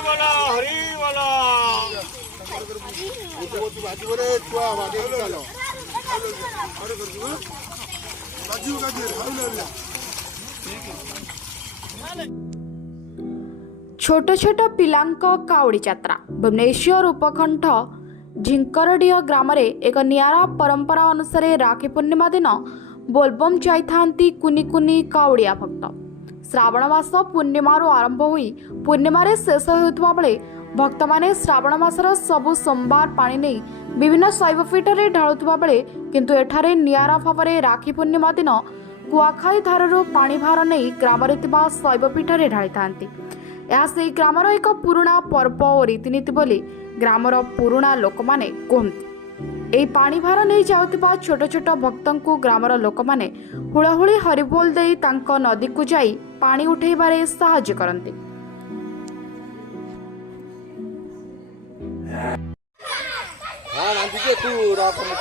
बोला हरी बोला छोट छोट पिलांक काउड़ी यात्रा भुवनेश्वर उपकंठ झिंकरडीह ग्राम एक नियारा परंपरा अनुसार राखी पूर्णिमा दिन बोलबम जाइथांती कुनी कुनी काउड़िया भक्त। श्रावण मास पूर्णिमा आरंभ होई पूर्णिमा शेष होता बेले भक्त माने श्रावण मासर सबु सोमवार पानी नहीं विभिन्न शैवपीठ में ढालुवा बेले किंतु एठारे नियारा भाव राखी पूर्णिमा दिन कुआखाई धारु पानी भार नहीं ग्राम शैवपीठ में ढाली थांती। यह से ग्रामर एक पुराणा पर्व और रीतिनीति बोली ग्रामर पुराणा लोक माने कहते। यह पानी भार नहीं जाउथिबा छोट छोट भक्तों को ग्रामर लोक माने हुड़ाहुड़ी हरिबोल देई तांको नदी को जाई पानी उठेबारे सहाय्य करंती। हाँ तू रात में